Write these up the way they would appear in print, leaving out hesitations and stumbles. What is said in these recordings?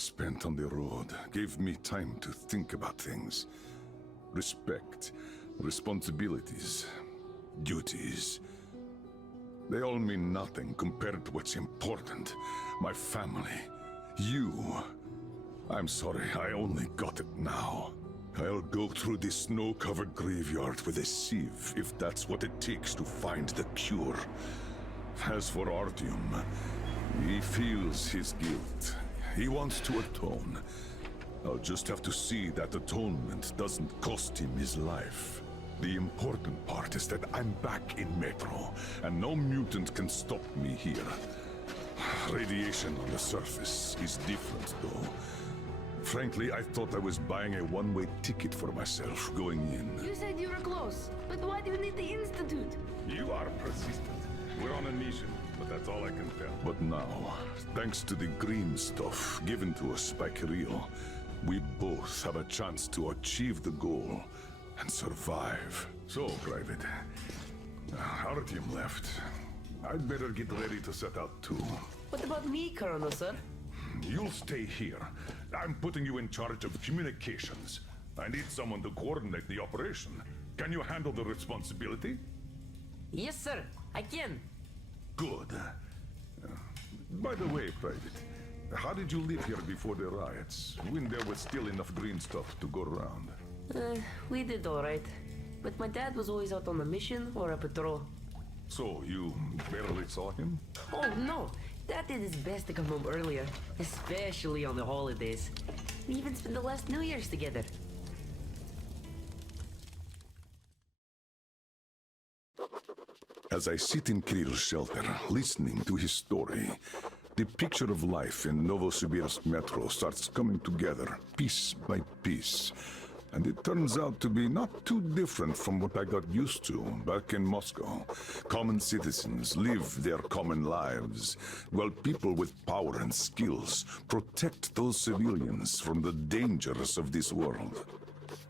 spent on the road gave me time to think about things. Respect, responsibilities, duties. They all mean nothing compared to what's important. My family. You. I'm sorry, I only got it now. I'll go through this snow-covered graveyard with a sieve, if that's what it takes to find the cure. As for Artyom, he feels his guilt. He wants to atone. I'll just have to see that atonement doesn't cost him his life. The important part is that I'm back in Metro, and no mutant can stop me here. Radiation on the surface is different, though. Frankly, I thought I was buying a one-way ticket for myself going in. You said you were close, but why do you need the Institute? You are persistent. We're on a mission, but that's all I can tell. But now, thanks to the green stuff given to us by Kirill, we both have a chance to achieve the goal and survive. So, Private, Artyom left. I'd better get ready to set out too. What about me, Colonel, sir? You'll stay here. I'm putting you in charge of communications. I need someone to coordinate the operation. Can you handle the responsibility? Yes, sir. I can. Good. By the way, Private, how did you live here before the riots, when there was still enough green stuff to go around? We did all right. But my dad was always out on a mission or a patrol. So, you barely saw him? Oh, no. Dad did his best to come home earlier, especially on the holidays. We even spent the last New Year's together. As I sit in Kirill's shelter, listening to his story, the picture of life in Novosibirsk Metro starts coming together, piece by piece. And it turns out to be not too different from what I got used to back in Moscow. Common citizens live their common lives, while people with power and skills protect those civilians from the dangers of this world.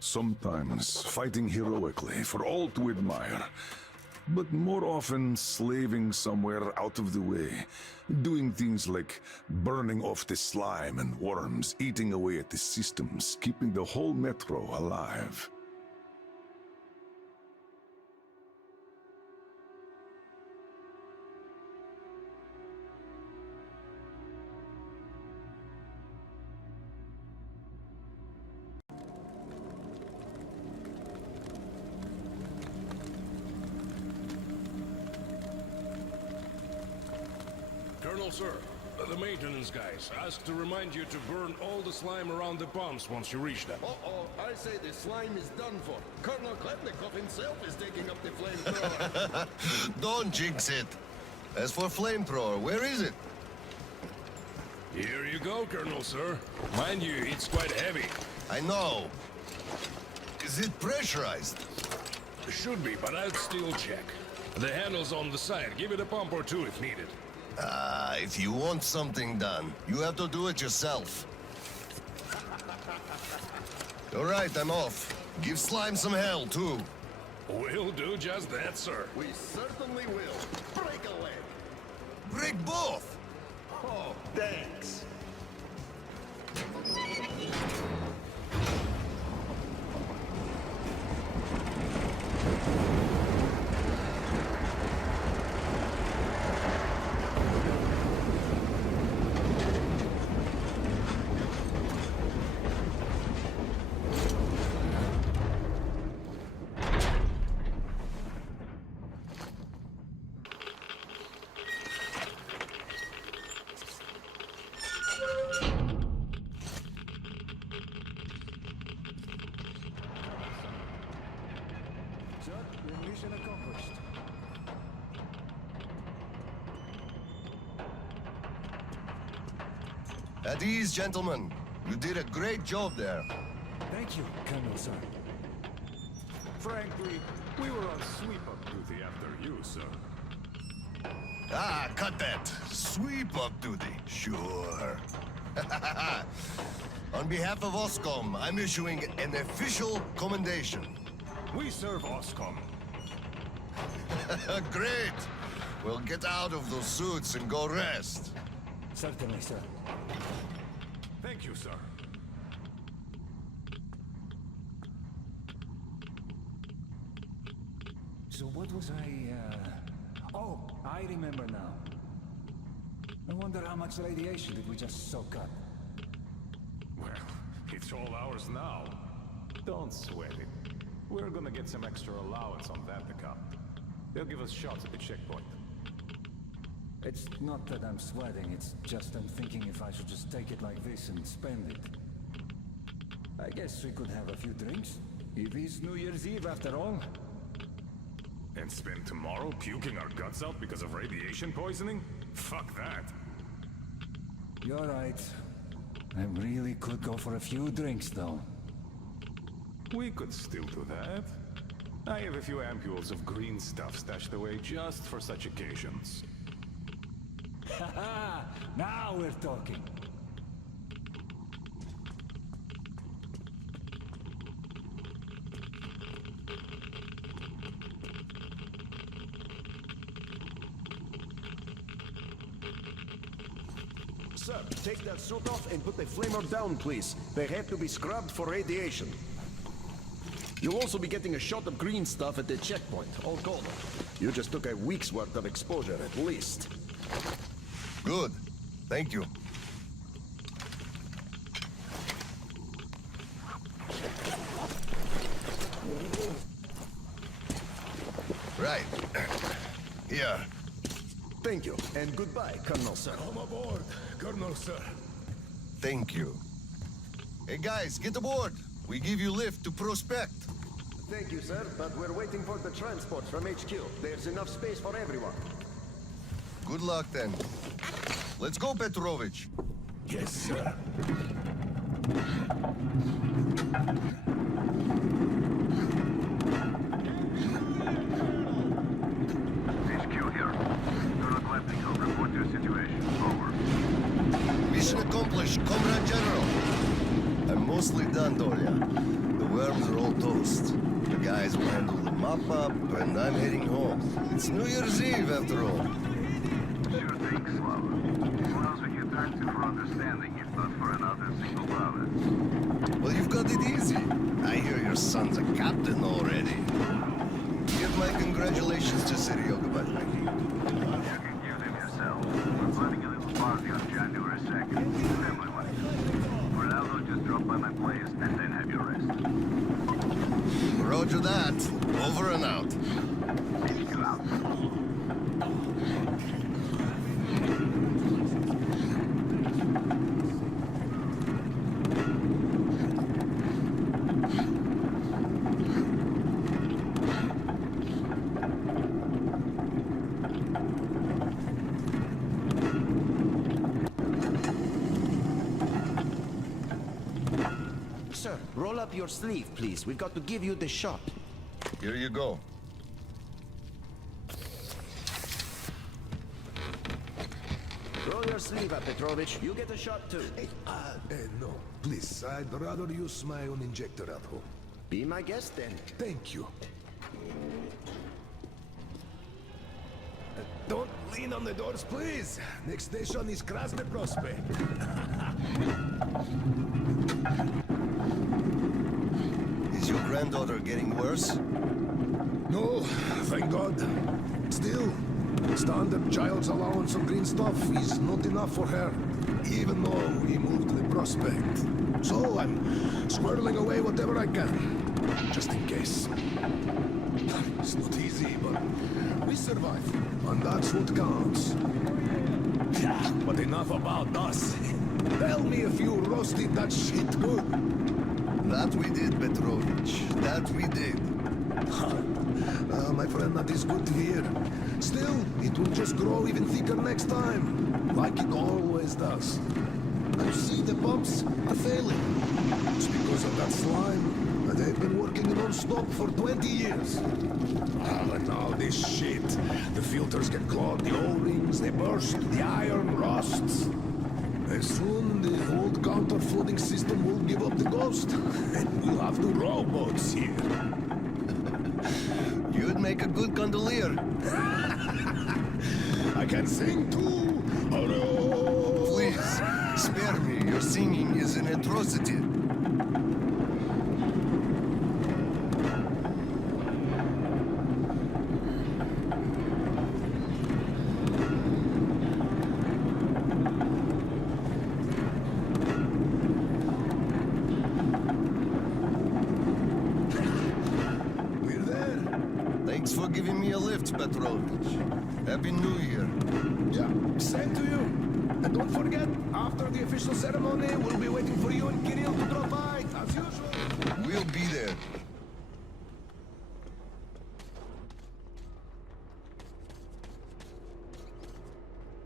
Sometimes fighting heroically for all to admire, but more often slaving somewhere out of the way, doing things like burning off the slime and worms, eating away at the systems, keeping the whole metro alive. Colonel, sir, the maintenance guys asked to remind you to burn all the slime around the pumps once you reach them. Uh-oh, I say the slime is done for. Colonel Klepnikov himself is taking up the flamethrower. Don't jinx it. As for flamethrower, where is it? Here you go, Colonel, sir. Mind you, it's quite heavy. I know. Is it pressurized? Should be, but I'll still check. The handle's on the side. Give it a pump or two if needed. If you want something done, you have to do it yourself. All right, I'm off. Give slime some hell, too. We'll do just that, sir. We certainly will. Break a leg. Break both! Oh, thanks. Mission accomplished. At ease, gentlemen. You did a great job there. Thank you, Colonel, sir. Frankly, we were... Cut that. Sweep up duty. Sure. On behalf of Oscom, I'm issuing an official commendation. We serve Oscom. Great! We'll get out of those suits and go rest. Certainly, sir. I wonder how much radiation did we just soak up? It's not that I'm sweating, it's just I'm thinking if I should just take it like this and spend it. I guess we could have a few drinks. It is New Year's Eve after all. And spend tomorrow puking our guts out because of radiation poisoning? Fuck that. You're right. I really could go for a few drinks though. We could still do that. I have a few ampules of green stuff stashed away just for such occasions. Haha! Now we're talking. Down, please. They have to be scrubbed for radiation. You'll also be getting a shot of green stuff at the check. You just took a week's worth of exposure, at least. Good. Thank you. Right. Here. Thank you. Come aboard, Colonel, sir. Thank you. Hey guys, get aboard. We give you lift to Prospect. Thank you, sir, but we're waiting for the transport from HQ. There's enough space for everyone. Good luck then. Let's go, Petrovich. Yes, sir. HQ here. Colonel Klepnikov, report your situation. Over. Mission accomplished, Comrade General. I'm mostly done, Dolia. The worms are all toast. The guys will handle the mop-up, and I'm heading home. It's New Year's Eve, after all. Sure thing, Slava. Who knows what you turn to for understanding, if not for another single dollar? Well, you've got it easy. I hear your son's a captain already. Give my congratulations to Seryoga, by the way. You can give them yourself. We're planning a little party on January 2nd. Family-like. For now, though, just drop by my place and then have your rest. Roger that. Over and out. HQ out. Sir, roll up your sleeve, please. We've got to give you the shot. Here you go. Roll your sleeve up, Petrovich. You get a shot, too. Hey, no. Please, I'd rather use my own injector at home. Be my guest, then. Thank you. Don't lean on the doors, please. Next station is Krasny Prospect. Is your granddaughter getting worse? No, thank God. Still, standard child's allowance of green stuff is not enough for her, even though we moved to the Prospect. So I'm squirreling away whatever I can, just in case. It's not easy, but we survive, and that's what counts. Yeah, but enough about us. Tell me if you roasted that shit good. That we did, Petrovich. That we did. My friend, that is good to hear. Still, it will just grow even thicker next time, like it always does. And you see, the pumps are failing. It's because of that slime. They've been working non-stop for 20 years. And now this shit. The filters get clogged, the O-rings, they burst, the iron rusts. And soon the old counter-flooding system will give up the ghost, and we'll have the rowboats here. You'd make a good gondolier. I can sing too! Please, spare me. Your singing is an atrocity. for giving me a lift, Petrovich. Happy New Year. Yeah, same to you. And don't forget, after the official ceremony, we'll be waiting for you and Kirill to drop by, as usual. We'll be there.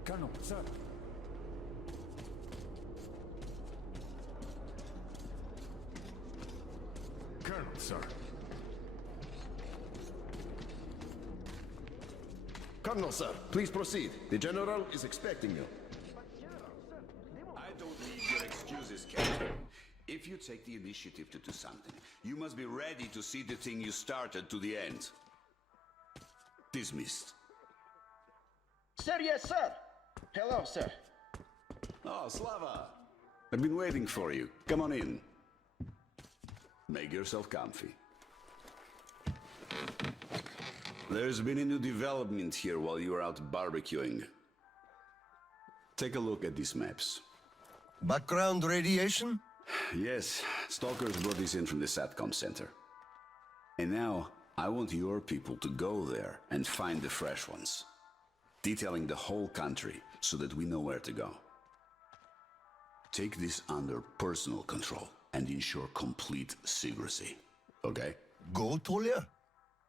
Colonel, sir. Colonel, sir. Colonel, sir, please proceed. The General is expecting you. Your excuses, Captain. If you take the initiative to do something, you must be ready to see the thing you started to the end. Dismissed. Sir, yes, sir. Hello, sir. I've been waiting for you. Come on in. Make yourself comfy. There's been a new development here while you were out barbecuing. Take a look at these maps. Background radiation? Yes, stalkers brought this in from the SATCOM center. And now, I want your people to go there and find the fresh ones. Detailing the whole country so that we know where to go. Take this under personal control and ensure complete secrecy, okay? Go, Tolia?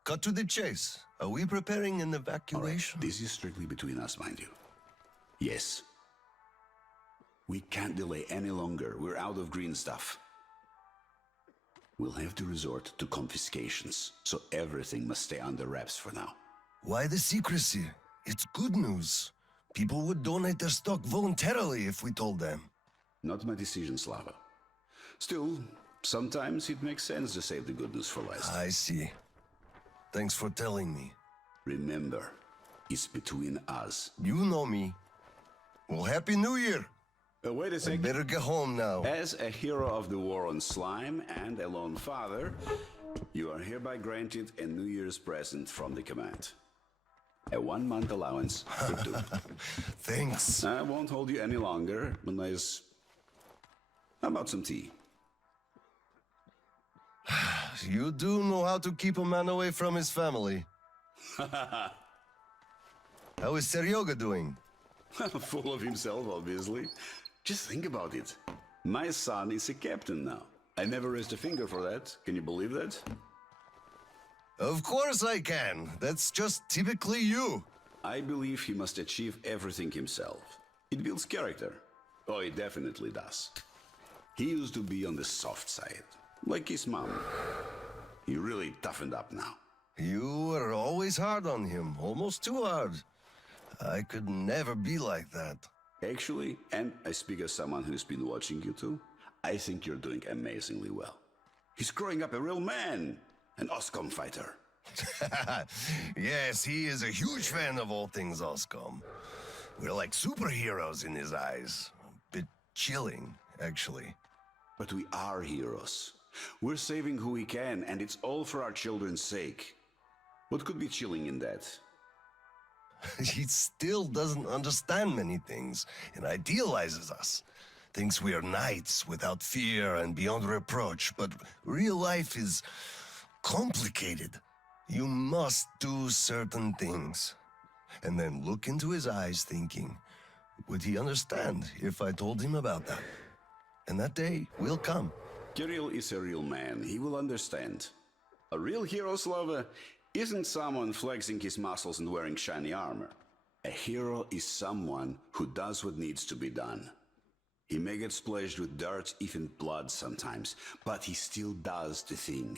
Cut to the chase. Are we preparing an evacuation? This is strictly between us, mind you. Yes. We can't delay any longer. We're out of green stuff. We'll have to resort to confiscations, so everything must stay under wraps for now. Why the secrecy? It's good news. People would donate their stock voluntarily if we told them. Not my decision, Slava. Still, sometimes it makes sense to save the good news for last. I see. Thanks for telling me. Remember, it's between us. You know me. Well, Happy New Year! Wait a I second. better get home now. As a hero of the war on slime and a lone father, you are hereby granted a New Year's present from the command. A 1-month allowance for 2. Thanks. I won't hold you any longer unless... How about some tea? You do know how to keep a man away from his family. How is Seryoga doing? Full of himself, obviously. Just think about it. My son is a captain now. I never raised a finger for that. Can you believe that? Of course I can. That's just typically you. I believe he must achieve everything himself. It builds character. Oh, it definitely does. He used to be on the soft side, like his mom. He really toughened up now. You were always hard on him, almost too hard. I could never be like that. Actually, and I speak as someone who's been watching you two, I think you're doing amazingly well. He's growing up a real man, an Oscom fighter. Yes, he is a huge fan of all things Oscom. We're like superheroes in his eyes. A bit chilling, actually. But we are heroes. We're saving who we can, and it's all for our children's sake. What could be chilling in that? He still doesn't understand many things and idealizes us. Thinks we are knights without fear and beyond reproach, but real life is complicated. You must do certain things. And then look into his eyes thinking, would he understand if I told him about that? And that day will come. Kirill is a real man. He will understand. A real hero, Slava, isn't someone flexing his muscles and wearing shiny armor. A hero is someone who does what needs to be done. He may get splashed with dirt, even blood sometimes, but he still does the thing,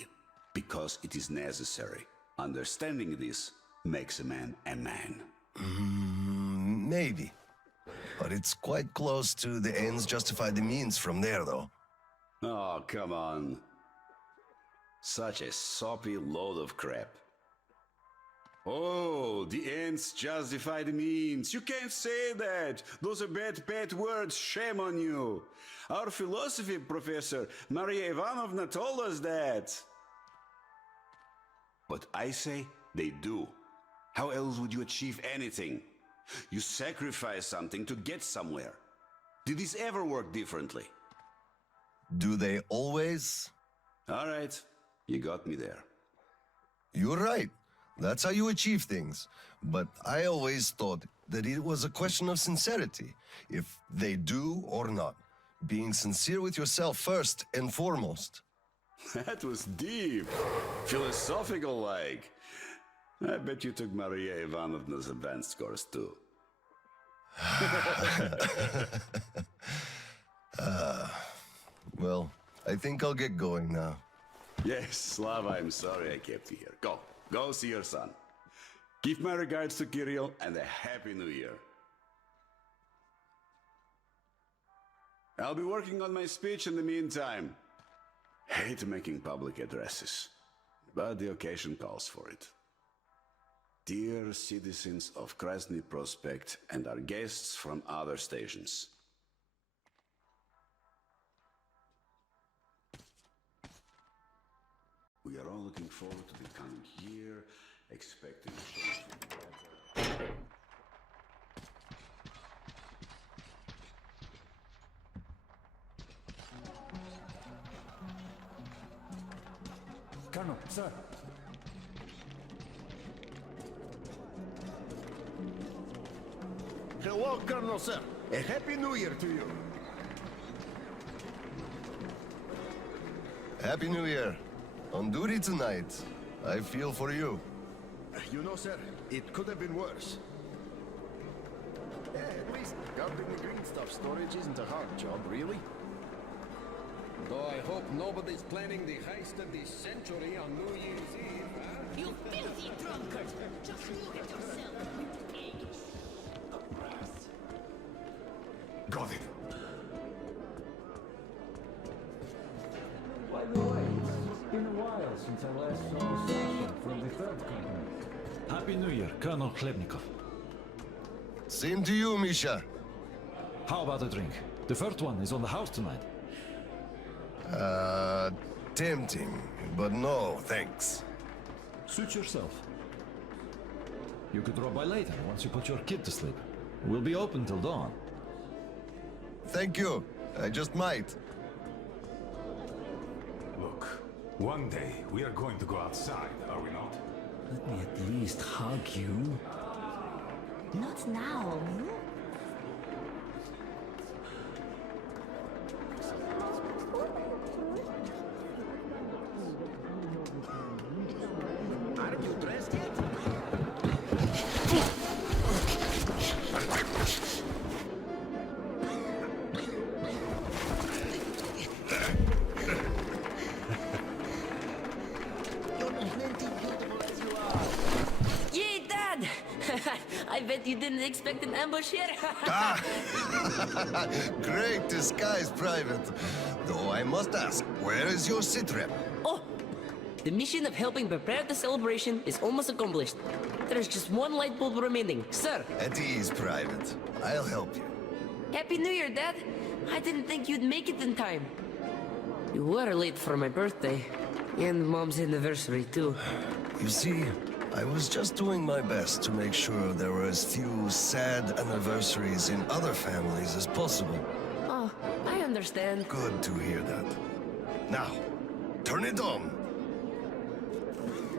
because it is necessary. Understanding this makes a man a man. Maybe. But it's quite close to the ends justify the means from there, though. Oh, come on. Such a soppy load of crap. Oh, the ends justify the means. You can't say that. Those are bad words. Shame on you. Our philosophy professor, Maria Ivanovna, told us that. But I say they do. How else would you achieve anything? You sacrifice something to get somewhere. Did this ever work differently? Do they always? All right, you got me there. You're right. That's how you achieve things. But I always thought that it was a question of sincerity, if they do or not. Being sincere with yourself first and foremost. That was deep. Philosophical like. I bet you took Maria Ivanovna's advanced course too. Well, I think I'll get going now. Yes, Slava, I'm sorry I kept you here. Go see your son. Give my regards to Kirill. I'll be working on my speech in the meantime. Hate making public addresses, but the occasion calls for it. Dear citizens of Krasny Prospect and our guests from other stations. We are all looking forward to the coming year, expecting change for the better. Colonel, sir. Hello, Colonel, sir. Happy New Year. On duty tonight. I feel for you. You know, sir, it could have been worse. Though I hope nobody's planning the heist of the century on New Year's Eve, huh? Drunkard, just look at yourself. Got it. By the way, it's been a while since I last saw Sasha from the third. Colonel Khlebnikov. Same to you, Misha. How about a drink? The first one is on the house tonight. Tempting, but no, thanks. Suit yourself. Get to sleep. We'll be open till dawn. Thank you. I just might. Look, one day we are going to go outside, are we not? Let me at least hug you. Not now. I bet you didn't expect an ambush here. Great disguise, Private. Though I must ask, where is your sitrep? Oh, the mission of helping prepare the celebration is almost accomplished. There's just one light bulb remaining, sir. At ease, Private. I'll help you. Happy New Year, Dad. I didn't think you'd make it in time. You were late for my birthday. And Mom's anniversary, too. You see, I was just doing my best to make sure there were as few sad anniversaries in other families as possible. Oh, I understand. Good to hear that. Now, turn it on.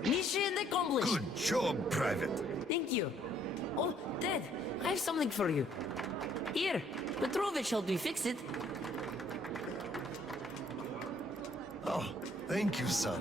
Mission accomplished. Good job, Private. Thank you. Oh, Dad, I have something for you. Here, Petrovich helped me fix it. Oh, thank you, son.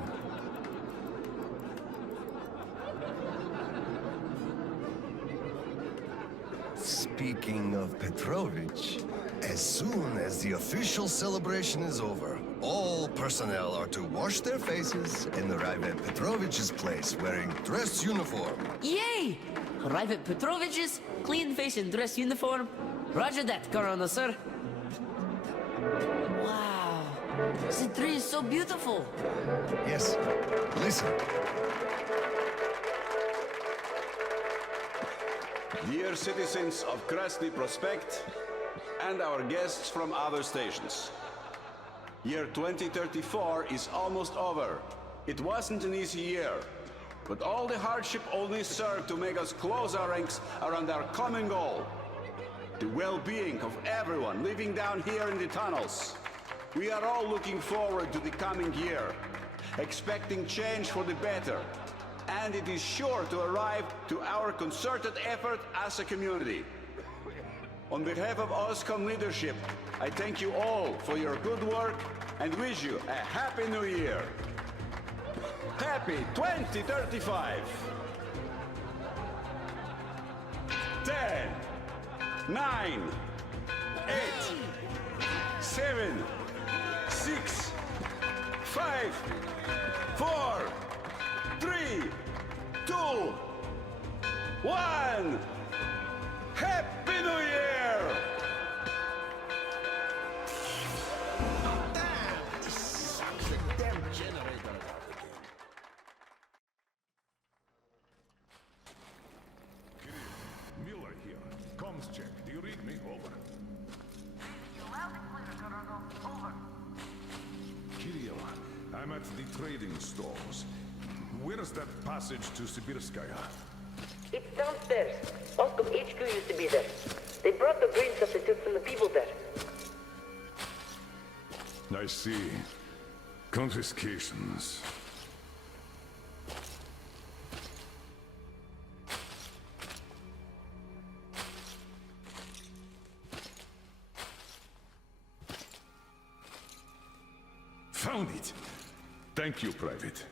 Speaking of Petrovich, as soon as the official celebration is over, all personnel are to wash their faces and arrive at Petrovich's place wearing dress uniform. Yay! Arrive at Petrovich's, clean face and dress uniform. Roger that, Colonel, sir. Wow, the tree is so beautiful. Yes, listen. Dear citizens of Krasny Prospect and our guests from other stations. Year 2034 is almost over. It wasn't an easy year, but all the hardship only served to make us close our ranks around our common goal. The well-being of everyone living down here in the tunnels. We are all looking forward to the coming year, expecting change for the better. and it is sure to arrive to our concerted effort as a community. On behalf of OSCOM leadership, I thank you all for your good work and wish you a Happy New Year. Happy 2035! 10, 9, 8, 7, 6, 5, 4, 3, 2, 1. Happy New Year! What a shame. Miller here. Comms check. Do you read me? Over. Kirill, I'm at the trading stalls. Where's that passage to Sibirskaya? It's downstairs. Oscom HQ used to be there. They brought the green stuff they took from the people there. I see. Confiscations. Found it! Thank you, Private.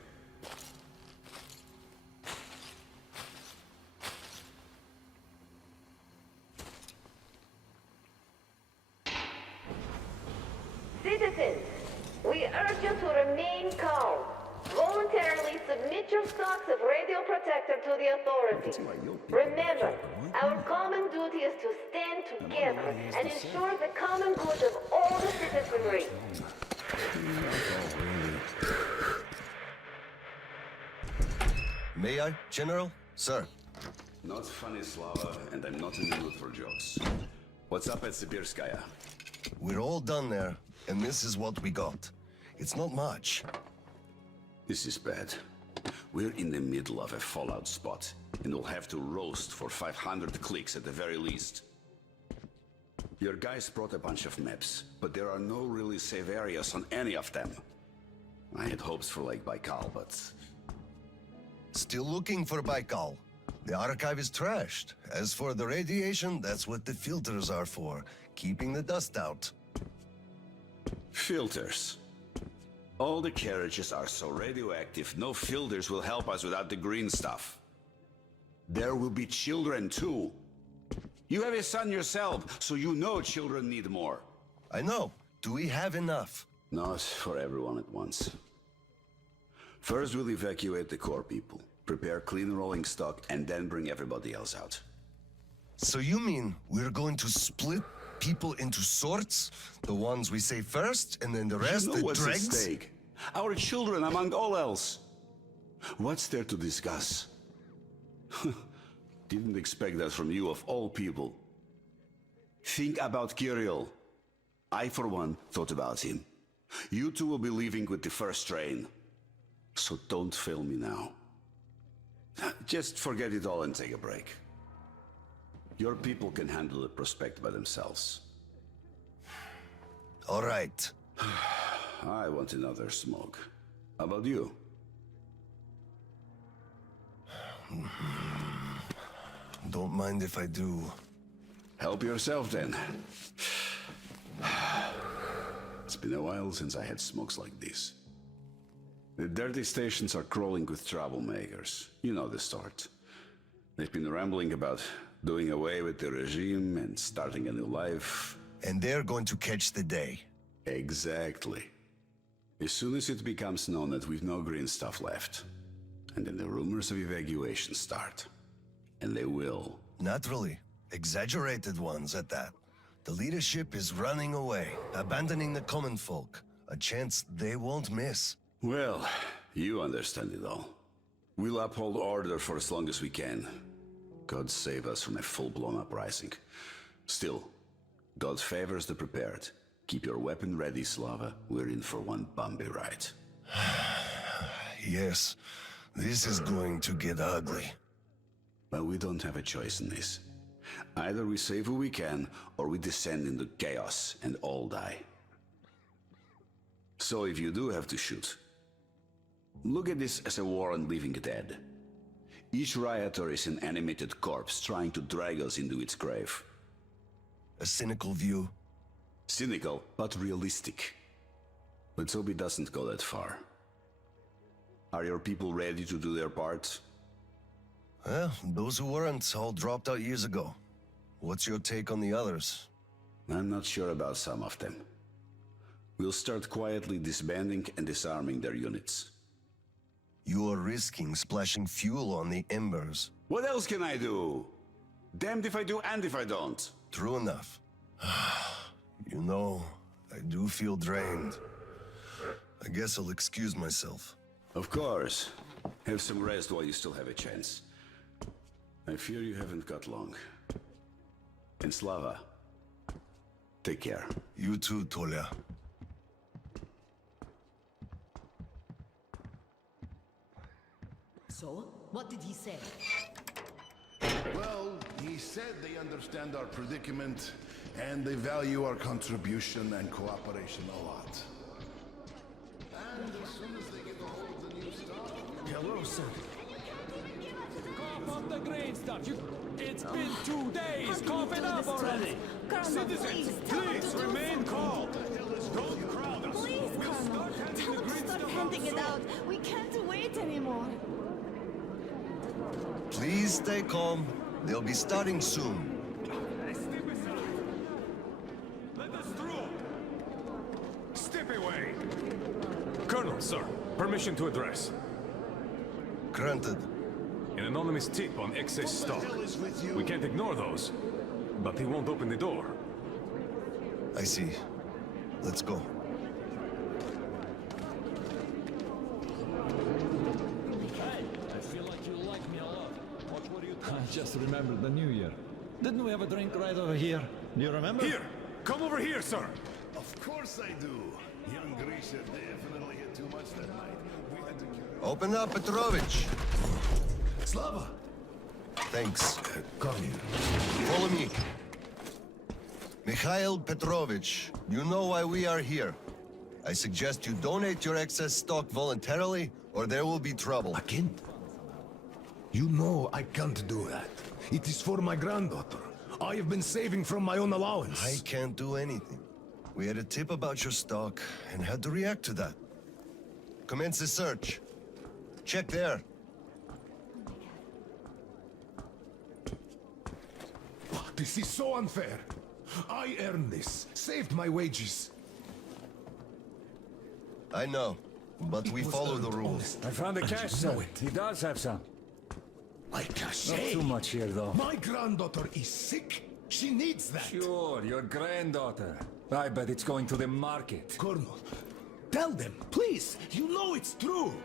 Citizens, we urge you to remain calm. Voluntarily submit your stocks of radio protector to the authorities. Remember, our common duty is to stand together and ensure the common good of all the citizenry. Not already. May I, General? Sir. Not funny, Slava, and I'm not in the mood for jokes. What's up at Sibirskaya? We're all done there, and this is what we got. It's not much. This is bad. We're in the middle of a fallout spot, and we'll have to roast for 500 clicks at the very least. Your guys brought a bunch of maps, but there are no really safe areas on any of them. I had hopes for Lake Baikal, but... Still looking for Baikal. The archive is trashed. As for the radiation, that's what the filters are for. Keeping the dust out. Filters. All the carriages are so radioactive, no filters will help us without the green stuff. There will be children too. You have a son yourself, so you know children need more. I know. Do we have enough? Not for everyone at once. First we'll evacuate the core people, prepare clean rolling stock, and then bring everybody else out. So you mean we're going to split people into sorts? The ones we save first, and then the rest, You know the what's at dregs? stake? Our children among all else. What's there to discuss? Didn't expect that from you of all people. Think about Kirill. I, for one, thought about him. You two will be leaving with the first train. So don't fail me now. Just forget it all and... Your people can handle the prospect by themselves. All right. How about you? Don't mind if I do. Help yourself then. It's been a while since I had smokes like this. The dirty stations are crawling with troublemakers. You know the sort. They've been rambling about doing away with the regime and starting a new life. And they're going to catch the day. Exactly. As soon as it becomes known that we've no green stuff left, and then the rumors of evacuation start. And they will. Naturally. Exaggerated ones at that. The leadership is running away, abandoning the common folk. A chance they won't miss. Well, you understand it all. We'll uphold order for as long as we can. God save us from a full-blown uprising. Still, God favors the prepared. Keep your weapon ready, Slava. We're in for one bumpy ride. Yes, this is going to get ugly. But we don't have a choice in this. Either we save who we can, or we descend into chaos and all die. So if you do have to shoot, look at this as a war on living dead. Each rioter is an animated corpse trying to drag us into its grave. A cynical view. Cynical, but realistic. Let's hope it doesn't go that far. Are your people ready to do their part? Well, those who weren't all dropped out years ago. What's your take on the others? I'm not sure about some of them. We'll start quietly disbanding and disarming their units. You are risking splashing fuel on the embers. What else can I do? Damned if I do and if I don't. True enough. You know, I do feel drained. I guess I'll excuse myself. Of course. I fear you haven't got long. And Slava, take care. You too, Tolia. So, what did he say? Well, he said they understand our predicament, and they value our contribution and cooperation a lot. And as soon as they get a hold of the new stock... Hello, sir. How can you do this to us? Colonel, please, tell them to do something. What the hell is with you? Please, Colonel, tell them to start handing it out. Not anymore. Please stay calm. They'll be starting soon. Colonel, sir. Permission to address. Granted. An anonymous tip on excess stock. We can't ignore those, but he won't open the door. I see. Let's go. Oh my God. Hey, I feel like you like me a lot. Watch where you touch, soldier boy. Over here. Here! Come over here, sir! Of course I do. Young Grisha definitely hit too much that night. We had to carry... Open up, Petrovich. Slava! Thanks. Come here. Follow me. Mikhail Petrovich, you know why we are here. I suggest you donate your excess stock voluntarily, or there will be trouble. I can't. You know I can't do that. It is for my granddaughter. I have been saving from my own allowance. I can't do anything. We had a tip about your stock, and had to react to that. Commence the search. Check there. Oh my God. This is so unfair. I am this. Save my wages. I know, but we follow the rules. I found the cash, sir. He does have some. My cash. Not too much here, though. My granddaughter is sick. She needs that. I bet it's going to the... Colonel, tell them, please. You know it's true.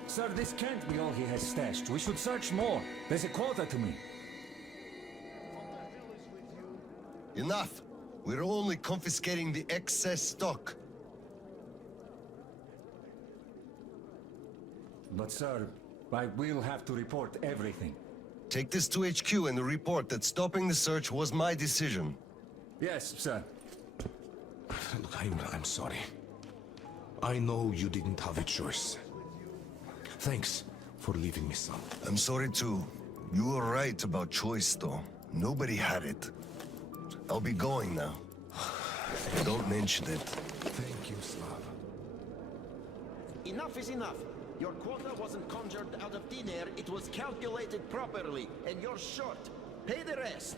Stashed. We should search more. There's a quota to me. What the hell is with you? Enough! We're only confiscating the excess stock. Take this to HQ and report that stopping the search was my decision. Yes, sir. Look, I'm sorry. I know you didn't have a choice. Thanks for leaving me some. I'm sorry too. You were right about choice, though. Nobody had it. I'll be going now. Don't mention it. Thank you, Slav. Enough is enough. Your quota wasn't conjured out of thin air, it was calculated properly. Pay the rest.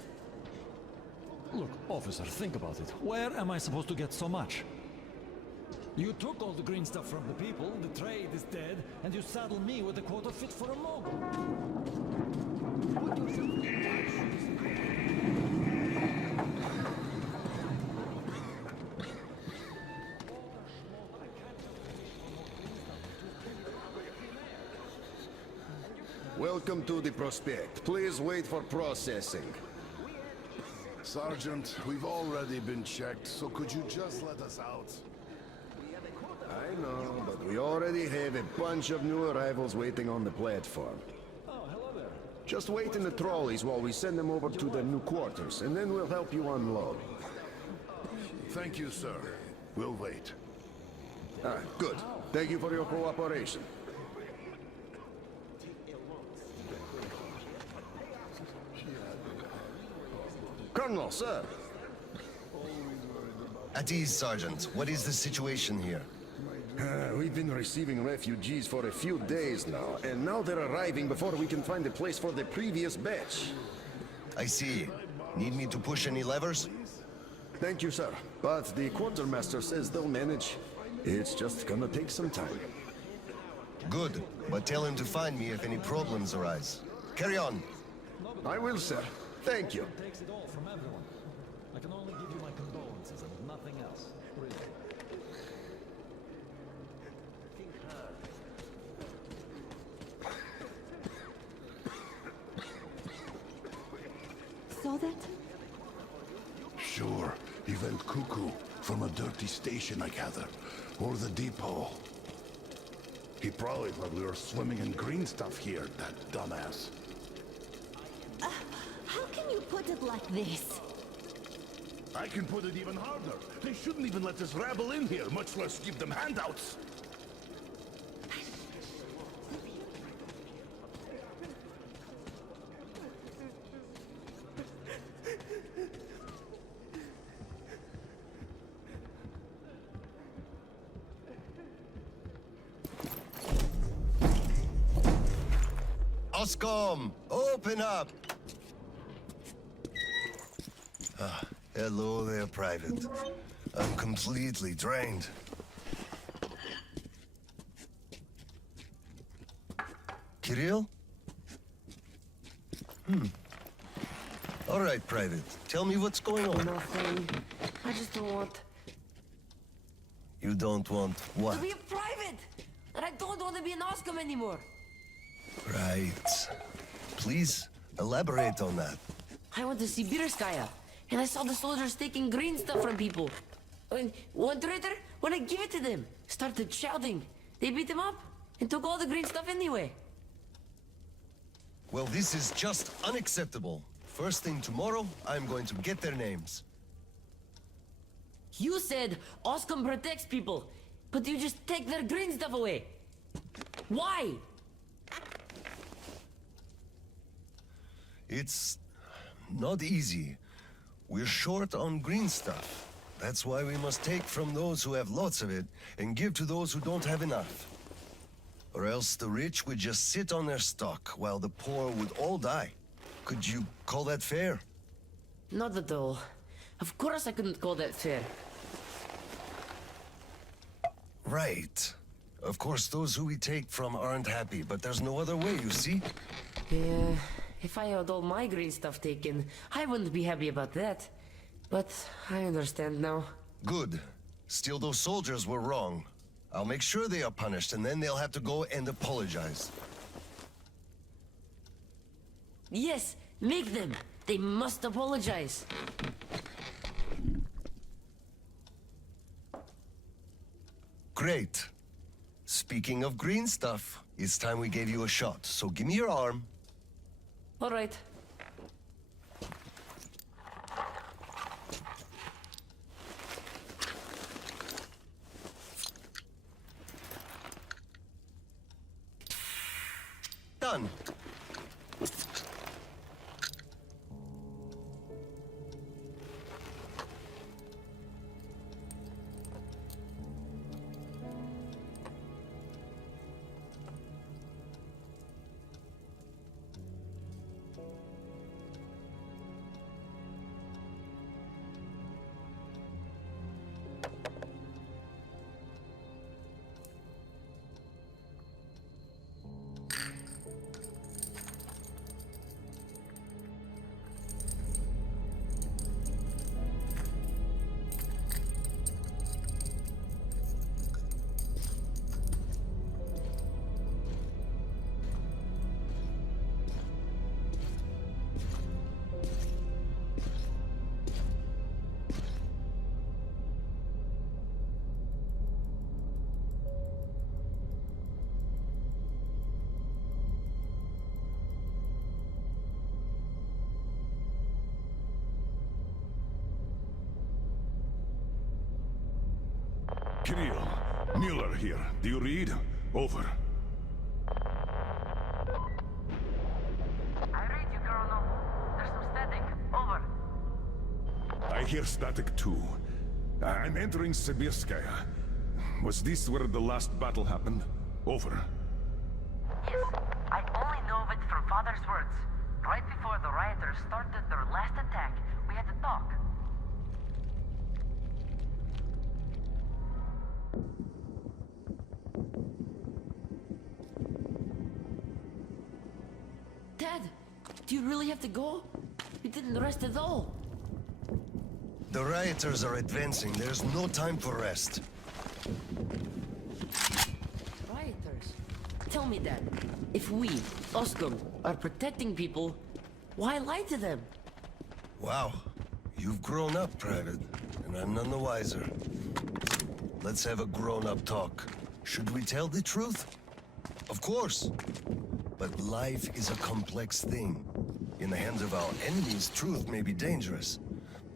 Look, officer, think about it. Where am I supposed to get so much? You took all the green stuff from the people, the trade is dead. Welcome to the prospect. Please wait for processing. Sergeant, we've already been checked, so could you just let us out? I know. We already have a bunch of new arrivals waiting on the platform. Oh, hello there. Just wait Where's in the the trolleys while we send them over to Your wife? the new quarters, and then we'll help you unload. Thank you, sir. We'll wait. Dead? Good. How? Thank you for your Why? cooperation. Colonel, sir. Always worried about At ease, Sergeant. What is the situation here? my drinking. We've been receiving refugees for a few days now, and now they're arriving before we can find a place for the previous batch. I see. Need me to push any levers? Thank you, sir. But the quartermaster says they'll manage. It's just gonna take some time. Good, but tell him to find me if any problems arise. Carry on. Nobody I has, will, sir. really. Thank you. Often takes it all from everyone. I can only give you my condolences and nothing else, really. Saw that? Sure, he went cuckoo from a dirty station, I gather. Or the depot. He probably thought we were swimming in green stuff here, that dumbass. This. I can... Shouldn't even let this rabble in here, much less give them handouts. Oscom, open up! Hello there, Private. I'm completely drained. Kirill? All right, Private. Tell me what's going on. Nothing. I just don't want You don't want what? to be a private! And I don't want to be an Oscom anymore! Right. Please, elaborate on that. I went to Sibirskaya, and I saw the soldiers taking green stuff from people. One traitor, when I gave it to them, started shouting. They beat him up and took all the green stuff anyway. Well, this is just unacceptable. First thing tomorrow, I'm going to get their names. You said Oscom protects people, but you just take their green stuff away. Why? It's not easy. We're short on green stuff. That's why we must take from those who have lots of it and give to those who don't have enough. Or else the rich would just sit on their stock while the poor would all die. Could you call that fair? Not at all. Of course I couldn't call that fair. Right. Of course, those who we take from aren't happy, but there's no other way, you see? Yeah, if I had all my green stuff taken, I wouldn't be happy about that. But I understand now. Good. Still, those soldiers were wrong. I'll make sure they are punished, and then they'll have to go and apologize. Yes, make them. They must apologize. Great. Speaking of green stuff, it's time we gave you a shot, so give me your arm. All right. Done. Kirill, Mueller here. Do you read? Over. hear static too. I'm entering Sibirskaya. Was this where the last battle happened? Over. Yes, I only know of it from Father's words. Right before the rioters started their last attack, we had to talk. Do you really have to go? The rioters are advancing. There's no time for rest. If we, Oscom, are protecting people, why lie to them? Wow. You've grown up, Private, and I'm none the wiser. So let's have a grown-up talk. Should we tell the truth? Of course. But life is a complex thing. In the hands of our enemies, truth may be dangerous.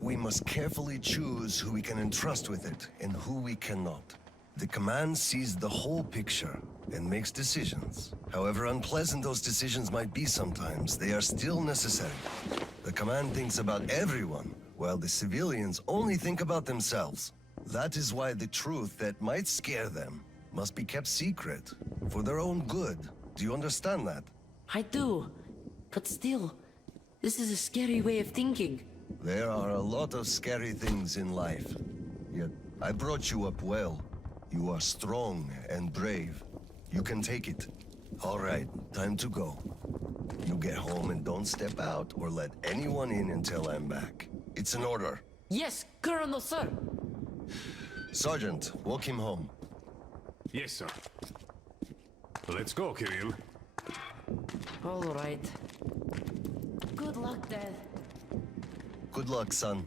We must carefully choose who we can entrust with it and who we cannot. The command sees the whole picture and makes decisions. However unpleasant those decisions might be sometimes, they are still necessary. The command thinks about everyone, while the civilians only think about themselves. That is why the truth that might scare them must be kept secret, for their own good. Do you understand that? I do. But still, this is a scary way of thinking. There are a lot of scary things in life. Yet, I brought you up well. You are strong and brave. You can take it. All right, time to go. You get home and don't step out or let anyone in until I'm back. It's an order. Yes, Colonel, sir. Sergeant, walk him home. Yes, sir. Let's go, Kirill. All right. Good luck, Dad. Good luck, son.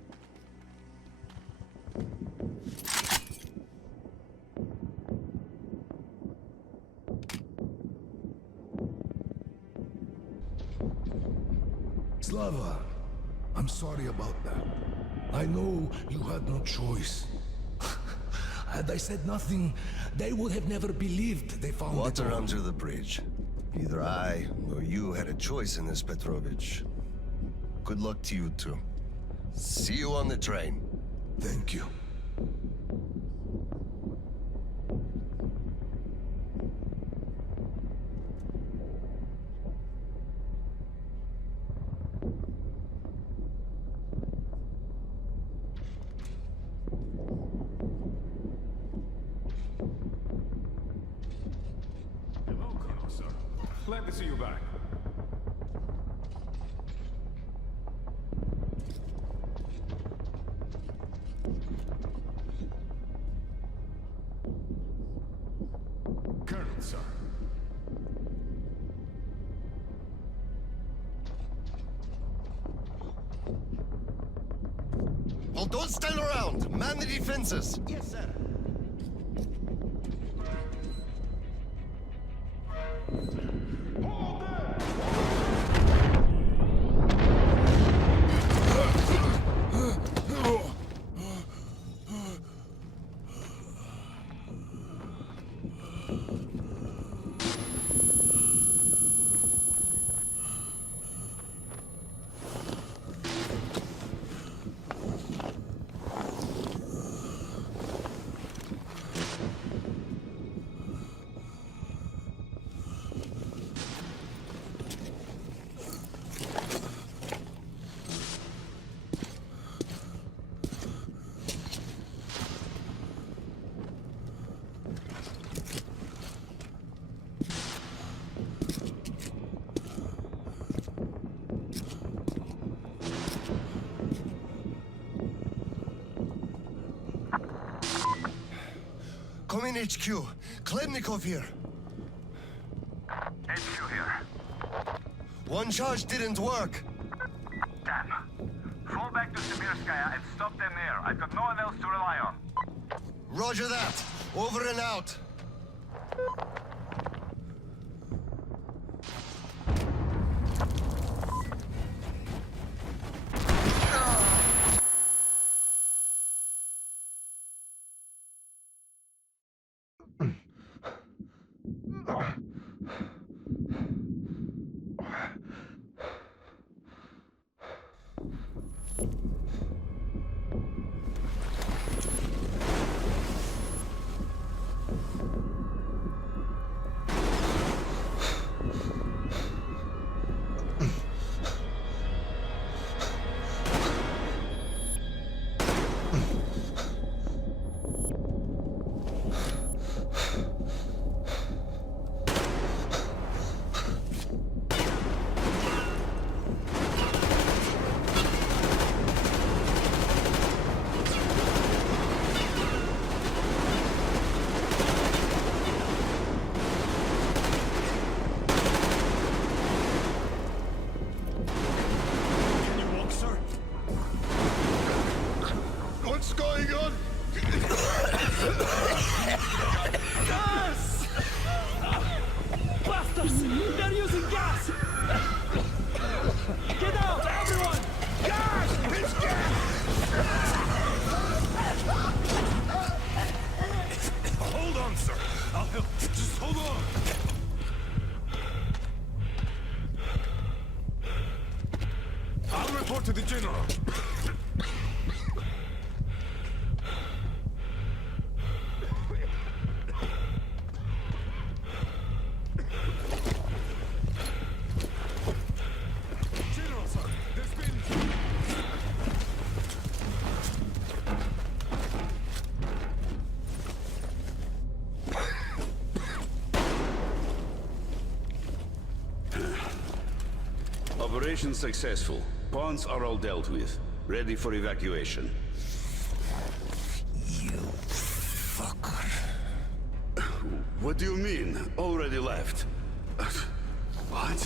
Slava, I'm sorry about that. I know you had no choice. Had I said nothing, they would have never believed they found Water under the bridge. Neither I nor you had a choice in this, Petrovich. Good luck to you two. See you on the train. Thank you. Hello, Colonel, sir. Glad to see you back. Well, don't stand around! Man the defenses! Yes, sir. Come in, HQ. Khlebnikov here. HQ here. One charge didn't work. Damn. Fall back to Sibirskaya and stop them there. I've got no one else to rely on. Roger that. Over and out. using gas! Get out, everyone! Gas! It's gas! Hold on, sir. I'll help. Just hold on. I'll report to the general. General, sir, there's been... Operation successful. Pawns are all dealt with. Ready for evacuation. You fucker. What do you mean? Already left? What?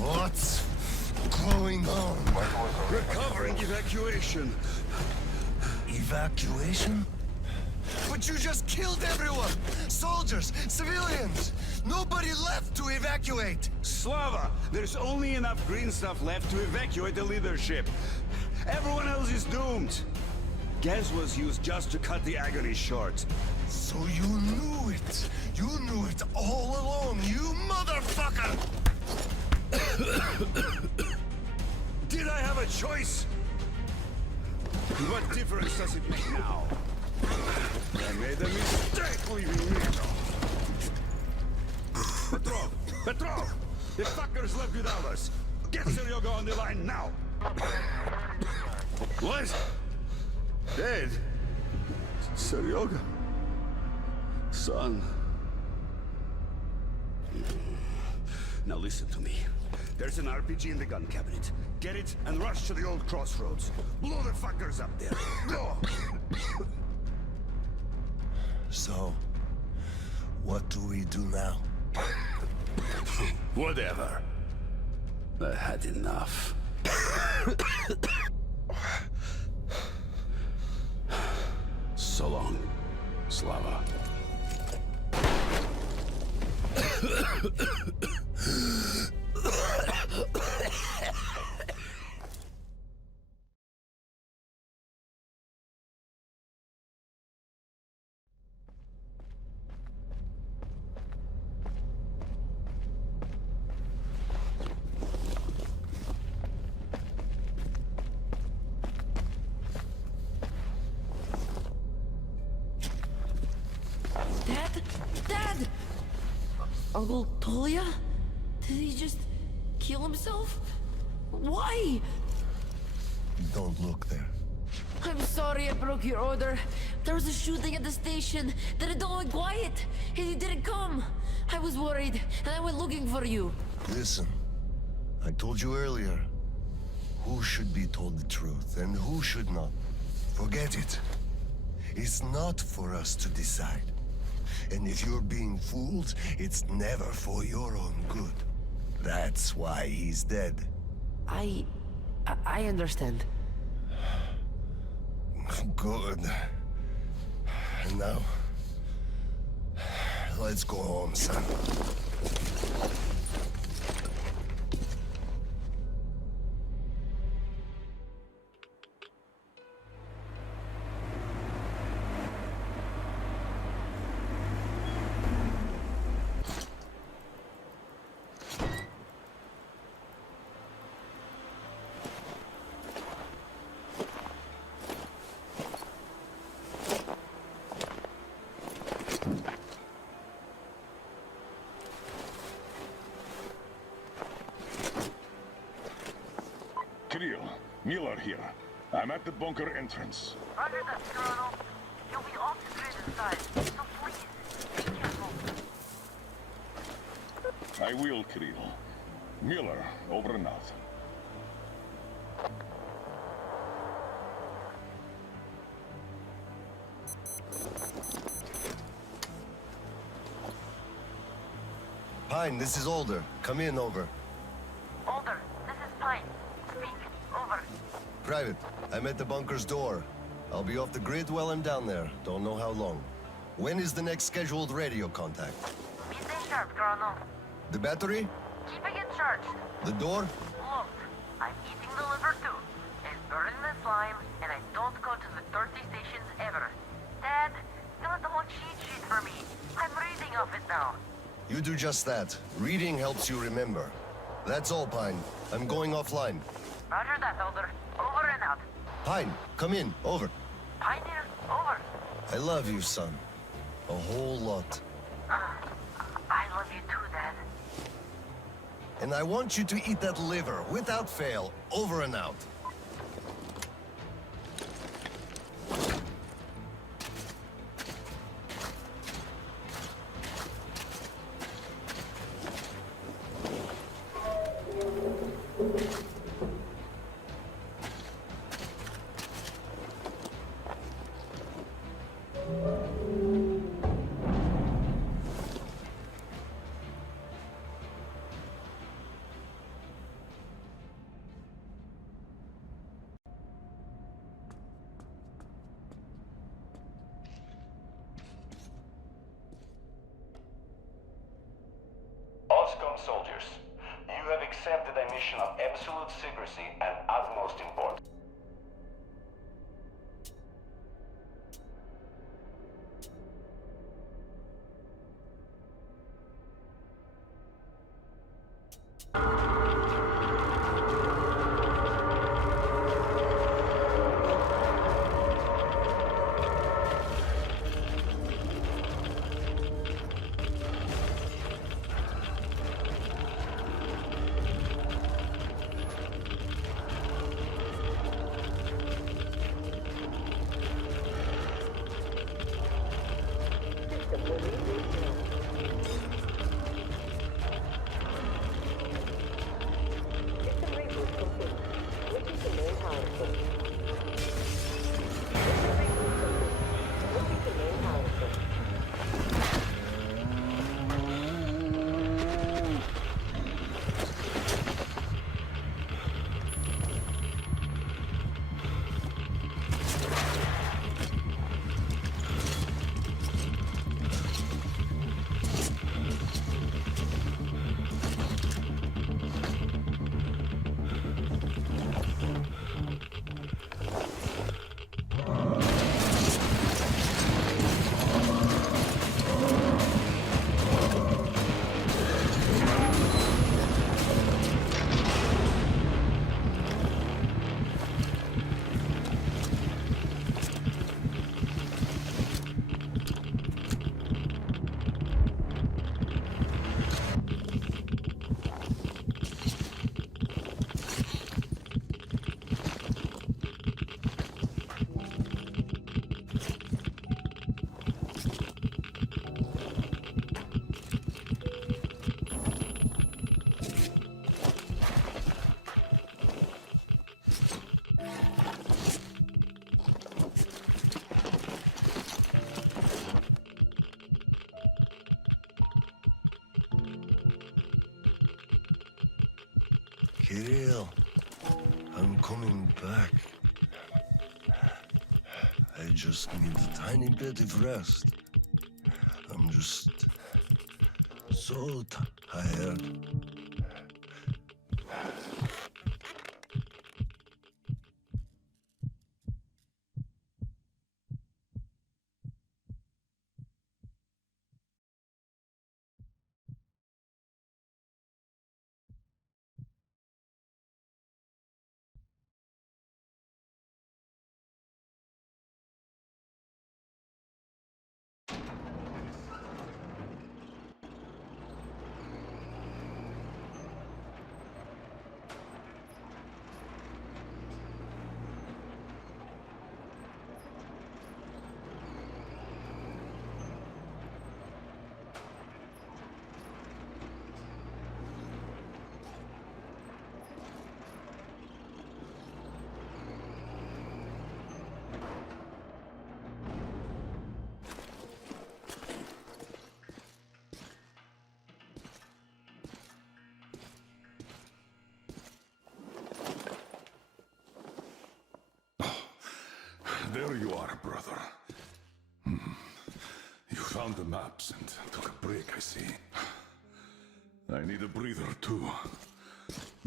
What's going on? Recovering evacuation. Evacuation? But you just killed everyone! Soldiers, civilians! Nobody left to evacuate! Slava, there's only enough green stuff left to evacuate the leadership. Everyone else is doomed. Gas was used just to cut the agony short. So you knew it! You knew it all along, you motherfucker! Did I have a choice? I made a mistake leaving Mino. Petrov! The fuckers left without us! Get Seryoga on the line now! What? Dead? Seryoga? Son? Now listen to me. There's an RPG in the gun cabinet. Get it and rush to the old crossroads. Blow the fuckers up there. Go! So, what do we do now? Whatever. I had enough. So long, Slava. Dad! Uncle Tolia? Did he just kill himself? Why? Don't look there. I'm sorry I broke your order. There was a shooting at the station. Then it all went quiet, and you didn't come. I was worried, and I went looking for you. Listen, I told you earlier, who should be told the truth and who should not. Forget it. It's not for us to decide. And if you're being fooled, it's never for your own good. That's why he's dead. I understand. Good. And now, let's go home, son. Kirill, Miller here. I'm at the bunker entrance. Roger that, Colonel. You'll be off the grid inside, so please, be careful. I will, Kirill. Miller, over and out. Pine, this is Older. Come in, over. Older, this is Pine. Speak. Over. Private, I'm at the bunker's door. I'll be off the grid while I'm down there. Don't know how long. When is the next scheduled radio contact? Midday sharp, Colonel. The battery? Keeping it charged. The door? Look, I'm eating the liver too. And burning the slime, and I don't go to the 30 stations ever. Dad, fill out the whole cheat sheet for me. I'm reading off it now. You do just that. Reading helps you remember. That's all, Pine. I'm going offline. Roger that, Elder. Over and out. Pine, come in. Over. Pioneer, over. I love you, son. A whole lot. I love you too, Dad. And I want you to eat that liver, without fail. Over and out. OSCOM soldiers, you have accepted a mission of absolute secrecy and utmost importance. Kirill, I'm coming back. I just need a tiny bit of rest. I'm just so tired.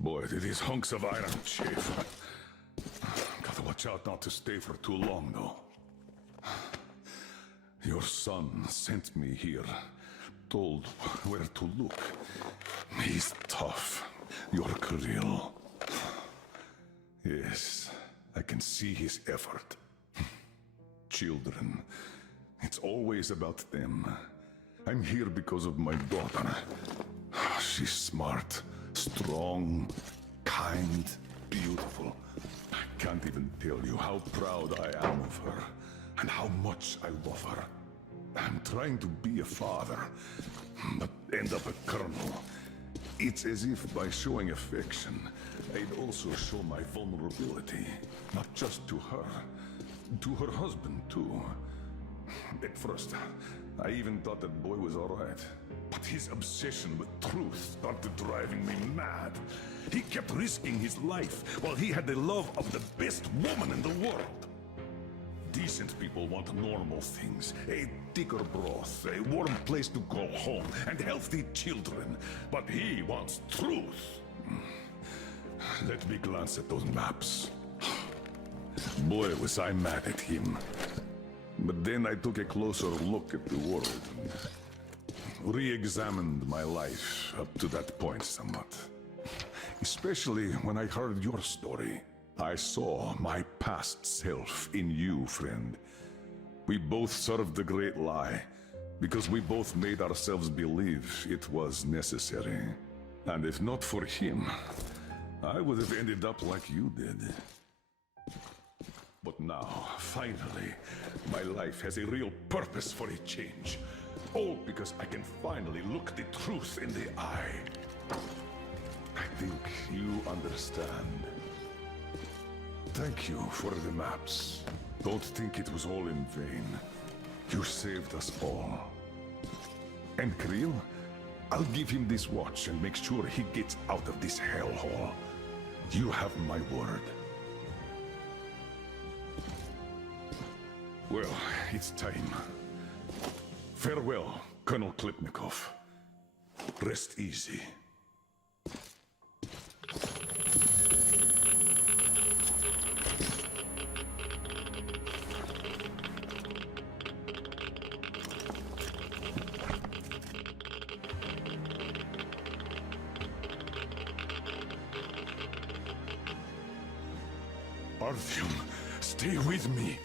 Boy, do these hunks of iron chafe. Gotta watch out not to stay for too long, though. Your son sent me here, told where to look. He's tough, your Kirill. Yes, I can see his effort. Children, it's always about them. I'm here because of my daughter. She's smart, strong, kind. Trying to be a father, but end up a colonel. It's as if by showing affection, I'd also show my vulnerability. Not just to her, to her husband too. At first, I even thought that boy was alright. But his obsession with truth started driving me mad. He kept risking his life while he had the love of the best woman in the world. Decent people want normal things. A thicker broth, a warm place to call home, and healthy children. But he wants truth. Let me glance at those maps. Boy, was I mad at him. But then I took a closer look at the world and re-examined my life up to that point somewhat. Especially when I heard your story. I saw my past self in you, friend. We both served the great lie, because we both made ourselves believe it was necessary. And if not for him, I would have ended up like you did. But now, finally, my life has a real purpose for a change. All because I can finally look the truth in the eye. I think you understand. Thank you for the maps. Don't think it was all in vain. You saved us all. And Kirill, I'll give him this watch and make sure he gets out of this hellhole. You have my word. Well, it's time. Farewell, Colonel Klitnikov. Rest easy. Artyom, stay with me.